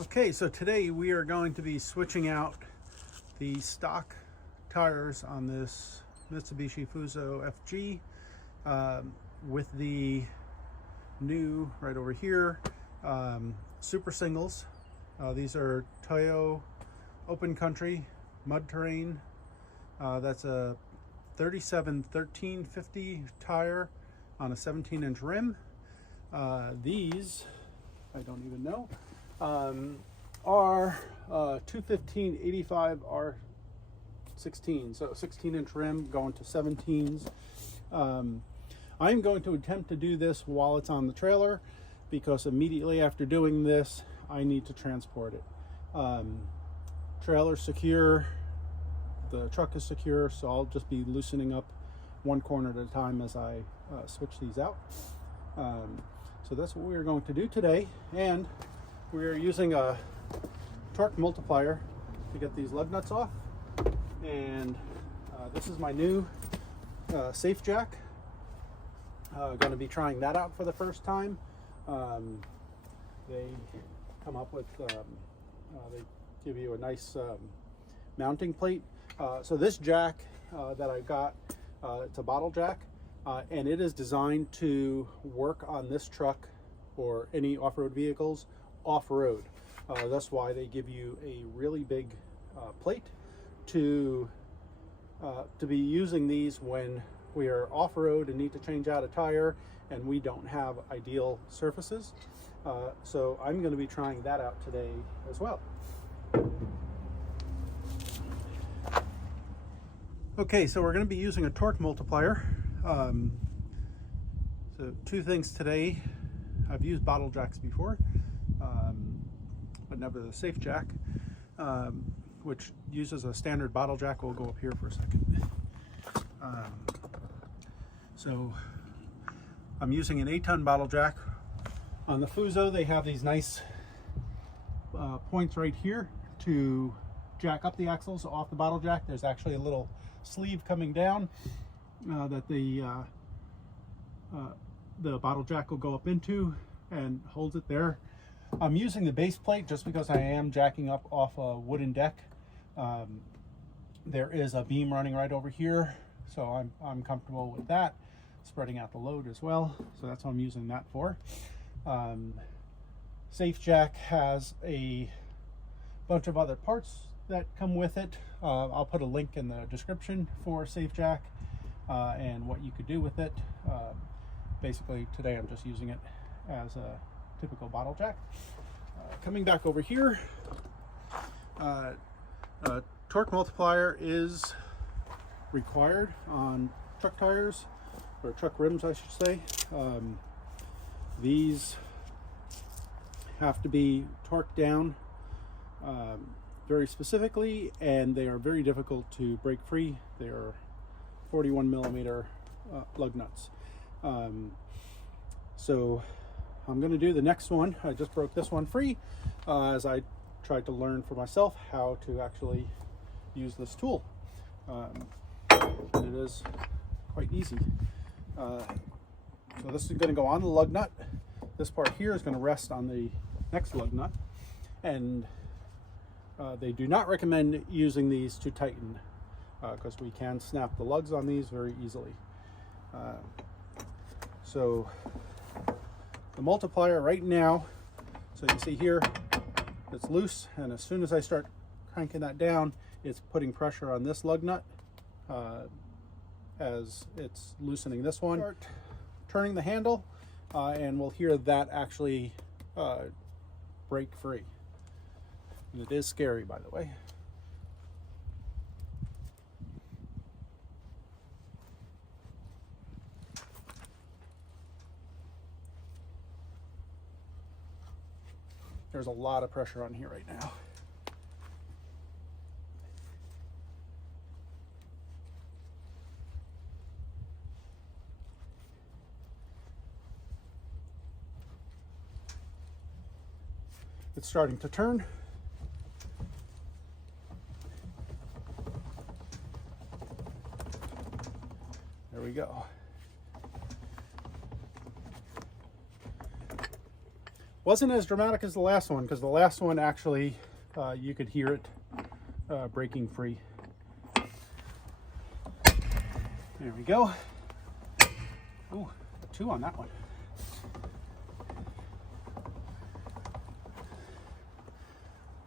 Okay, so today we are going to be switching out the stock tires on this Mitsubishi Fuso FG with the new, right over here, super singles. These are Toyo open country mud terrain. That's a 37-13-50 tire on a 17-inch rim. These, I don't even know, are 215/85 R16, so 16-inch rim going to 17s. I'm going to attempt to do this while it's on the trailer, because immediately after doing this I need to transport it. Trailer's secure, the truck is secure, so I'll just be loosening up one corner at a time as I switch these out. So that's what we're going to do today, and we're using a torque multiplier to get these lug nuts off. And this is my new safe jack. Going to be trying that out for the first time. They come up with, they give you a nice mounting plate. So this jack that I got, it's a bottle jack, and it is designed to work on this truck or any off-road vehicles off-road. That's why they give you a really big plate to be using these when we are off-road and need to change out a tire and we don't have ideal surfaces. So I'm going to be trying that out today as well. Okay, so we're going to be using a torque multiplier. So two things today. I've used bottle jacks before, but never the safe jack, which uses a standard bottle jack. We'll go up here for a second. So I'm using an 8-ton bottle jack. On the Fuso, they have these nice points right here to jack up the axles off the bottle jack. There's actually a little sleeve coming down that the bottle jack will go up into and holds it there. I'm using the base plate just because I am jacking up off a wooden deck. There is a beam running right over here, so I'm comfortable with that, spreading out the load as well. So that's what I'm using that for. Safe jack has a bunch of other parts that come with it. I'll put a link in the description for safe jack and what you could do with it. Basically today I'm just using it as a typical bottle jack. Coming back over here, torque multiplier is required on truck tires, or truck rims I should say. These have to be torqued down very specifically, and they are very difficult to break free. They are 41mm lug nuts. So I'm going to do the next one. I just broke this one free as I tried to learn for myself how to actually use this tool. And it is quite easy. So this is going to go on the lug nut. This part here is going to rest on the next lug nut. And they do not recommend using these to tighten because we can snap the lugs on these very easily. So the multiplier right now, so you see here, it's loose, and as soon as I start cranking that down, it's putting pressure on this lug nut as it's loosening this one. Start turning the handle, and we'll hear that actually break free. And it is scary, by the way. There's a lot of pressure on here right now. It's starting to turn. There we go. Wasn't as dramatic as the last one, because the last one actually you could hear it breaking free. There we go. Ooh, 2 on that one.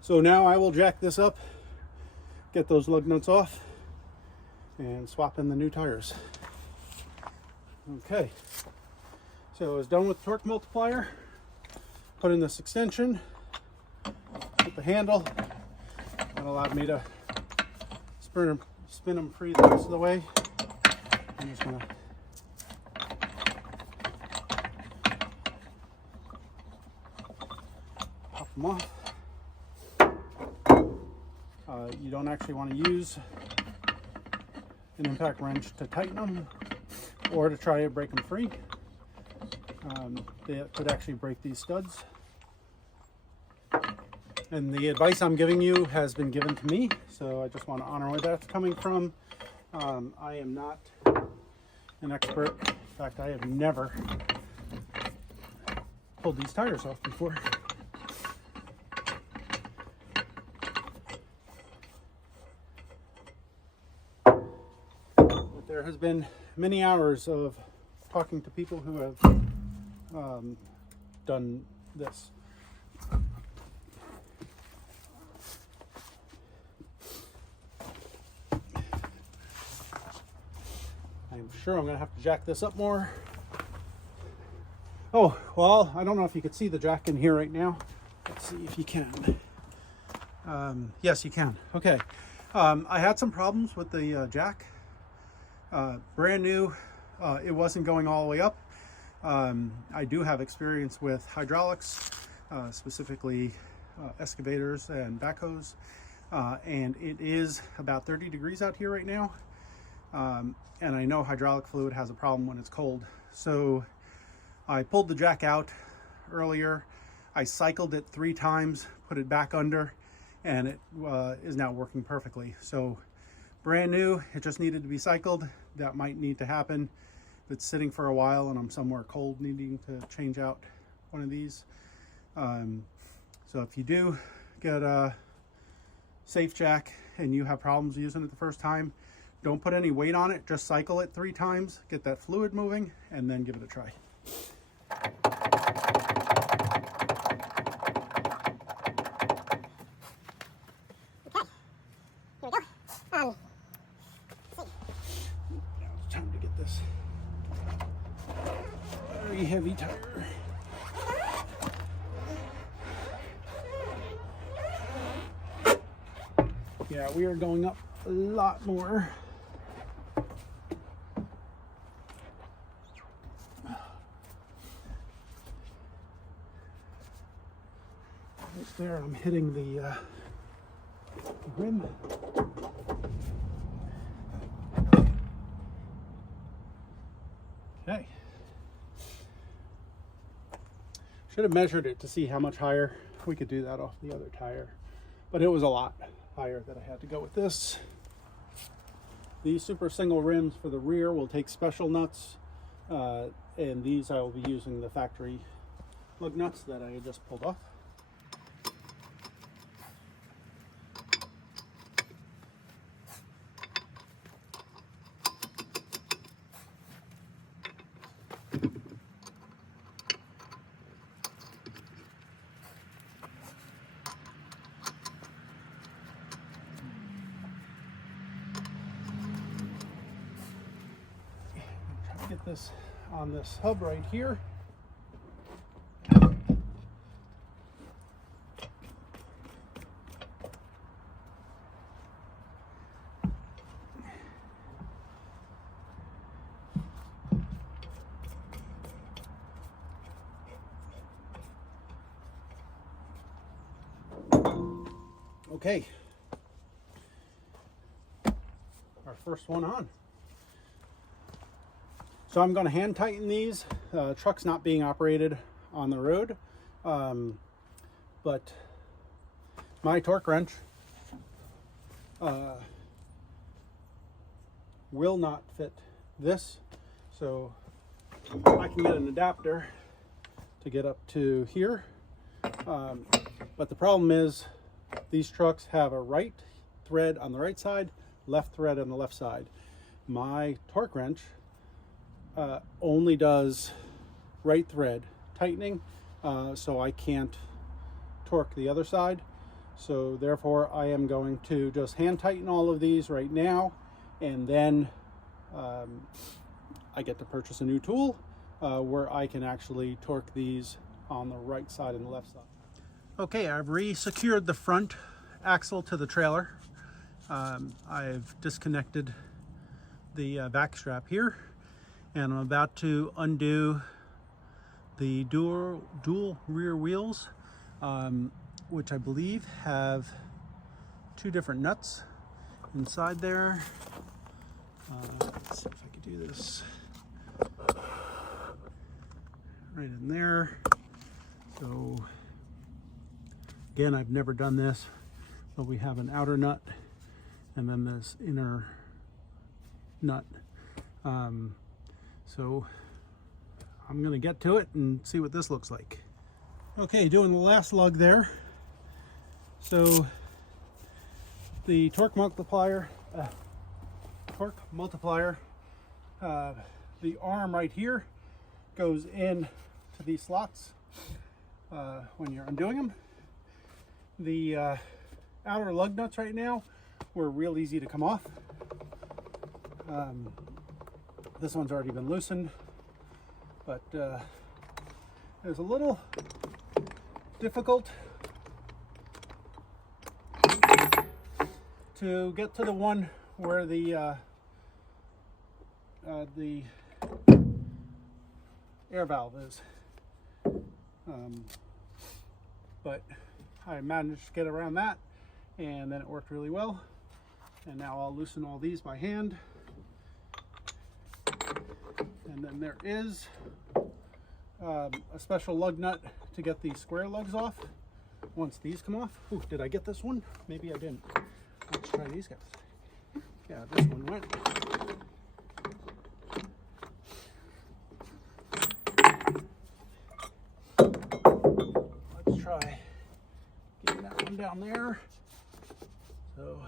So now I will jack this up, get those lug nuts off, and swap in the new tires. Okay, so I was done with torque multiplier. Put in this extension, put the handle. That allowed me to spin them free the rest of the way. I'm just gonna pop them off. You don't actually want to use an impact wrench to tighten them or to try to break them free. They could actually break these studs. And the advice I'm giving you has been given to me, so I just want to honor where that's coming from. I am not an expert. In fact, I have never pulled these tires off before. But there has been many hours of talking to people who have done this. I'm sure I'm going to have to jack this up more. Oh, well, I don't know if you could see the jack in here right now. Let's see if you can. Yes, you can. Okay. I had some problems with the jack. Brand new. It wasn't going all the way up. I do have experience with hydraulics, specifically excavators and backhoes, and it is about 30 degrees out here right now, and I know hydraulic fluid has a problem when it's cold. So I pulled the jack out earlier. I cycled it 3 times, put it back under, and it is now working perfectly. So brand new, it just needed to be cycled. That might need to happen. If it's sitting for a while and I'm somewhere cold needing to change out one of these. So if you do get a safe jack and you have problems using it the first time, don't put any weight on it, just cycle it 3 times, get that fluid moving, and then give it a try. Okay, here we go. Now it's time to get this very heavy tire. Yeah, we are going up a lot more. Right there, I'm hitting the rim. Okay. Should have measured it to see how much higher we could do that off the other tire, but it was a lot higher that I had to go with this. These super single rims for the rear will take special nuts, and these I will be using the factory lug nuts that I just pulled off. Get this on this hub right here. Okay, our first one on. So I'm going to hand tighten these. Truck's not being operated on the road, but my torque wrench will not fit this, so I can get an adapter to get up to here But the problem is these trucks have a right thread on the right side, left thread on the left side. My torque wrench only does right thread tightening, so I can't torque the other side. So therefore I am going to just hand tighten all of these right now, and then I get to purchase a new tool where I can actually torque these on the right side and the left side. Okay, I've re-secured the front axle to the trailer. I've disconnected the back strap here, and I'm about to undo the dual rear wheels, which I believe have 2 different nuts inside there. Let's see if I can do this right in there. So again, I've never done this, but we have an outer nut and then this inner nut. So I'm gonna get to it and see what this looks like. Okay, doing the last lug there. So the torque multiplier, the arm right here goes in to these slots when you're undoing them. The outer lug nuts right now were real easy to come off. This one's already been loosened, but it was a little difficult to get to the one where the air valve is, but I managed to get around that, and then it worked really well. And now I'll loosen all these by hand. And then there is a special lug nut to get the square lugs off once these come off. Ooh, did I get this one? Maybe I didn't. Let's try these guys. Yeah, this one went. Let's try getting that one down there. So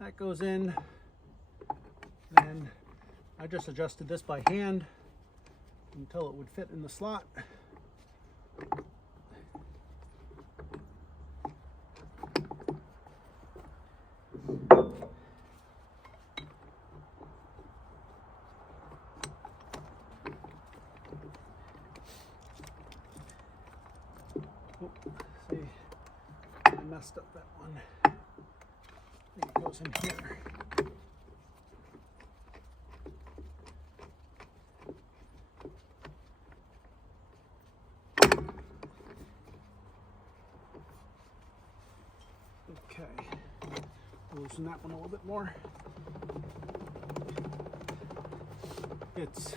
that goes in, and I just adjusted this by hand until it would fit in the slot. See, I messed up that one. I think it goes in here. Okay, loosen that one a little bit more. It's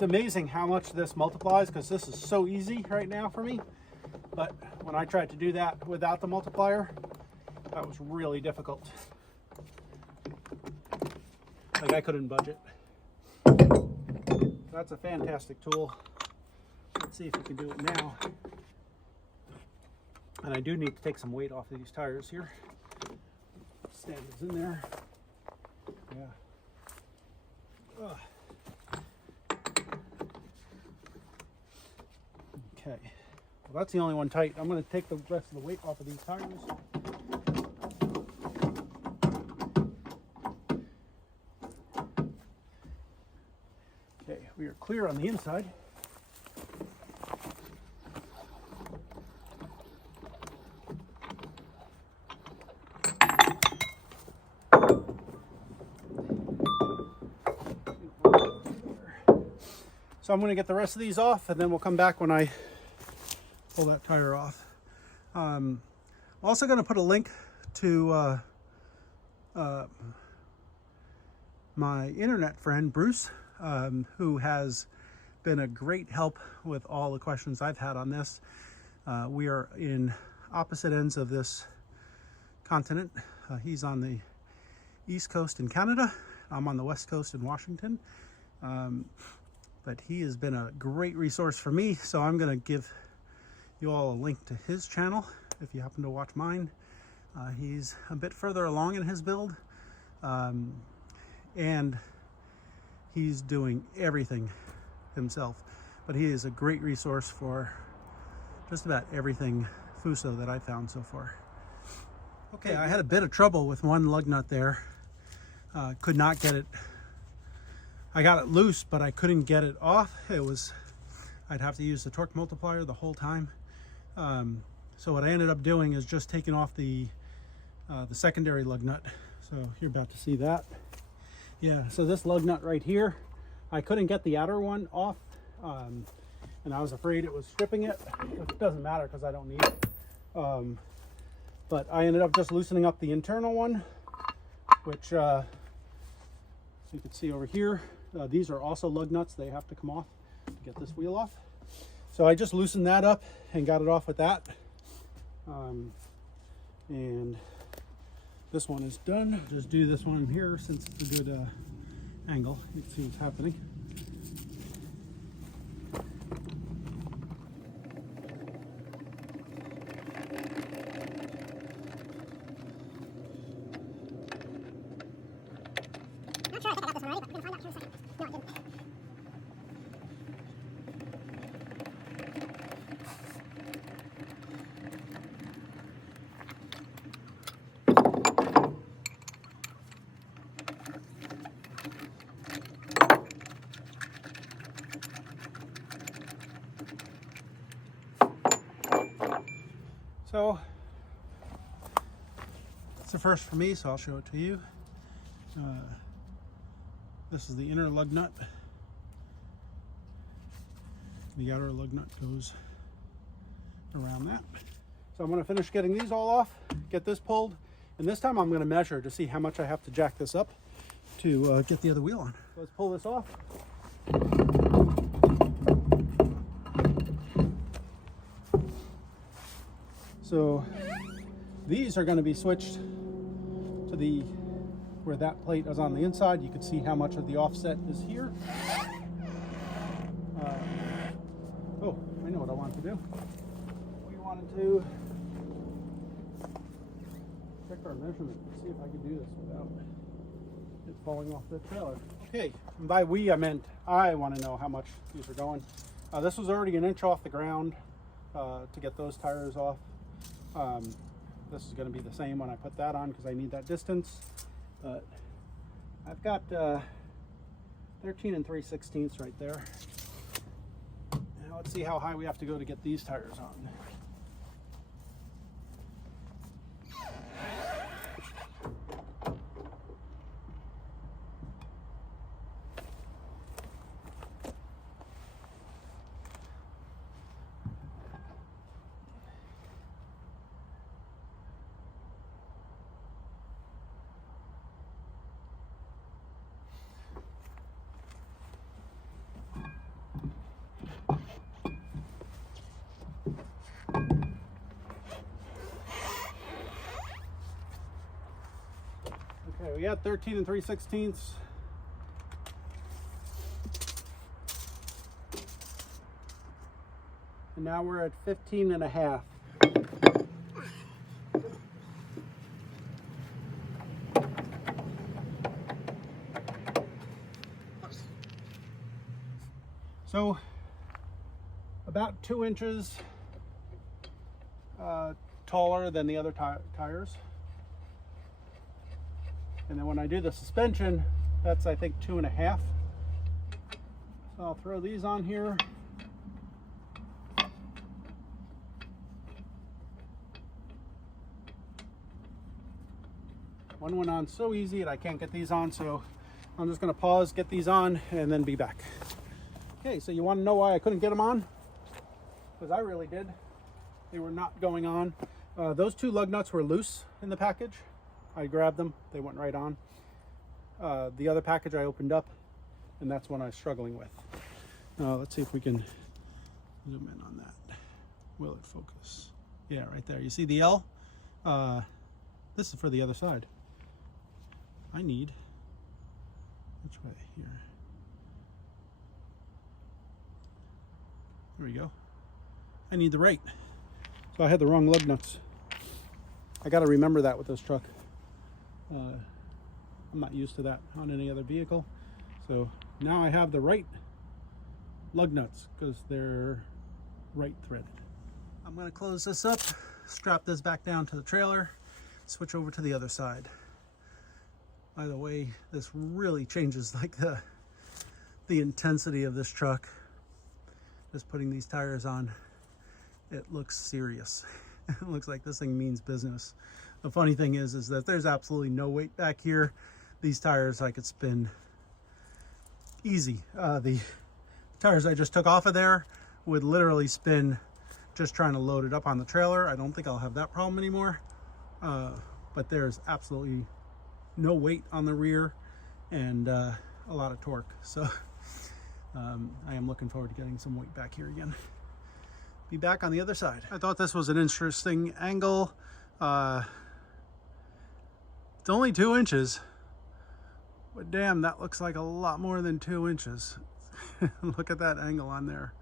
amazing how much this multiplies, because this is so easy right now for me. But when I tried to do that without the multiplier, that was really difficult. Like, I couldn't budge it. That's a fantastic tool. Let's see if we can do it now. And I do need to take some weight off of these tires here. Stand those in there. Yeah. Ugh. Okay. Well, that's the only one tight. I'm going to take the rest of the weight off of these tires. Okay, we are clear on the inside. So I'm going to get the rest of these off, and then we'll come back when I pull that tire off. I'm also going to put a link to my internet friend Bruce, who has been a great help with all the questions I've had on this. We are in opposite ends of this continent. He's on the East Coast in Canada. I'm on the West Coast in Washington. But he has been a great resource for me, so I'm going to give you all a link to his channel if you happen to watch mine. He's a bit further along in his build, and he's doing everything himself, but he is a great resource for just about everything Fuso that I found so far. Okay, I had a bit of trouble with one lug nut there. Could not get it. I got it loose, but I couldn't get it off. I'd have to use the torque multiplier the whole time. So what I ended up doing is just taking off the secondary lug nut. So you're about to see that. Yeah, so this lug nut right here, I couldn't get the outer one off, and I was afraid it was stripping it, which doesn't matter because I don't need it. But I ended up just loosening up the internal one, which so you can see over here, these are also lug nuts. They have to come off to get this wheel off. So I just loosened that up and got it off with that. And this one is done. Just do this one here since it's a good angle. You can see what's happening. Not sure, I think I got this one already, but we're gonna find out here in a second. No, I didn't. So it's the first for me, so I'll show it to you. This is the inner lug nut. The outer lug nut goes around that. So I'm going to finish getting these all off, get this pulled, and this time I'm going to measure to see how much I have to jack this up to get the other wheel on. Let's pull this off. So these are going to be switched to the where that plate is on the inside. You can see how much of the offset is here. Oh, I know what I wanted to do. We wanted to check our measurement and see if I could do this without it falling off the trailer. Okay, and by we I meant I want to know how much these are going. This was already an inch off the ground to get those tires off. This is going to be the same when I put that on because I need that distance. But I've got 13 3/16 right there. Now let's see how high we have to go to get these tires on. Okay, we got 13 3/16. And now we're at 15 and a half. So about 2 inches taller than the other tires. And then when I do the suspension, that's I think 2.5. So I'll throw these on here. One went on so easy and I can't get these on, so I'm just going to pause, get these on, and then be back. Okay, so you want to know why I couldn't get them on? Because I really did. They were not going on. Those 2 lug nuts were loose in the package. I grabbed them, they went right on. The other package I opened up, and that's what I was struggling with. Let's see if we can zoom in on that. Will it focus? Yeah, right there. You see the L? This is for the other side. I need, which way? Here. There we go. I need the right. So I had the wrong lug nuts. I got to remember that with this truck. I'm not used to that on any other vehicle. So now I have the right lug nuts because they're right threaded. I'm going to close this up, strap this back down to the trailer, switch over to the other side. By the way, this really changes like the intensity of this truck. Just putting these tires on, it looks serious. It looks like this thing means business. The funny thing is that there's absolutely no weight back here. These tires I could spin easy. The tires I just took off of there would literally spin just trying to load it up on the trailer. I don't think I'll have that problem anymore. But there's absolutely no weight on the rear and a lot of torque. So I am looking forward to getting some weight back here again. Be back on the other side. I thought this was an interesting angle. It's only 2 inches, but damn, that looks like a lot more than 2 inches. Look at that angle on there.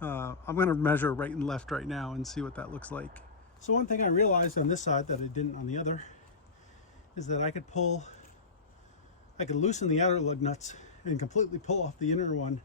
I'm gonna measure right and left right now and see what that looks like. So one thing I realized on this side that I didn't on the other is that I could loosen the outer lug nuts and completely pull off the inner one,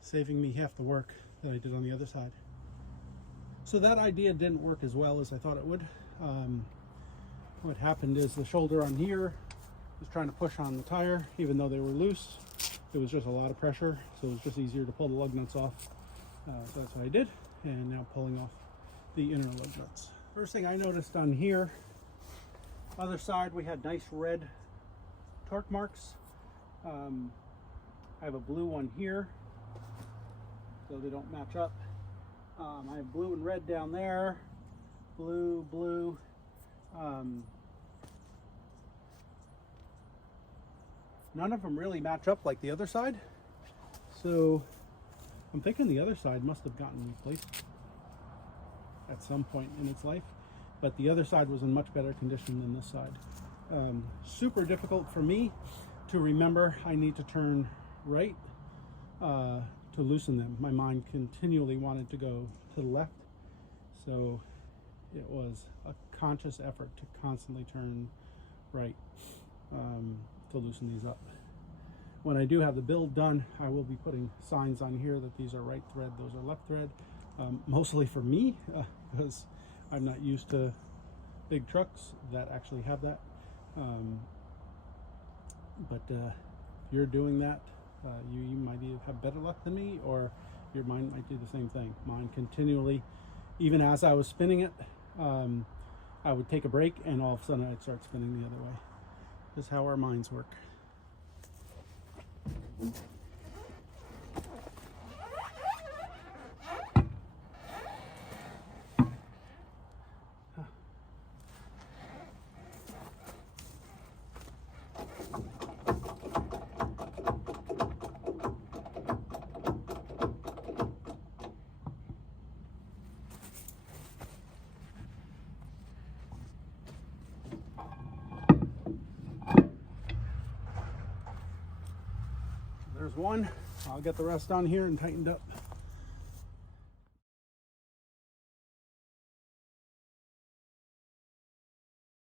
saving me half the work that I did on the other side. So that idea didn't work as well as I thought it would. What happened is the shoulder on here was trying to push on the tire, even though they were loose. It was just a lot of pressure, so it was just easier to pull the lug nuts off. So that's what I did, and now pulling off the inner lug nuts. First thing I noticed on here, other side, we had nice red torque marks. I have a blue one here, so they don't match up. I have blue and red down there, blue, blue. None of them really match up like the other side, so I'm thinking the other side must have gotten replaced at some point in its life, but the other side was in much better condition than this side. Super difficult for me to remember I need to turn right to loosen them. My mind continually wanted to go to the left, so it was a conscious effort to constantly turn right to loosen these up. When I do have the build done, I will be putting signs on here that these are right thread, those are left thread, mostly for me because I'm not used to big trucks that actually have that. But if you're doing that, you might either have better luck than me, or your mind might do the same thing. Mine continually, even as I was spinning it, I would take a break and all of a sudden I'd start spinning the other way. This is how our minds work. There's one. I'll get the rest on here and tightened up.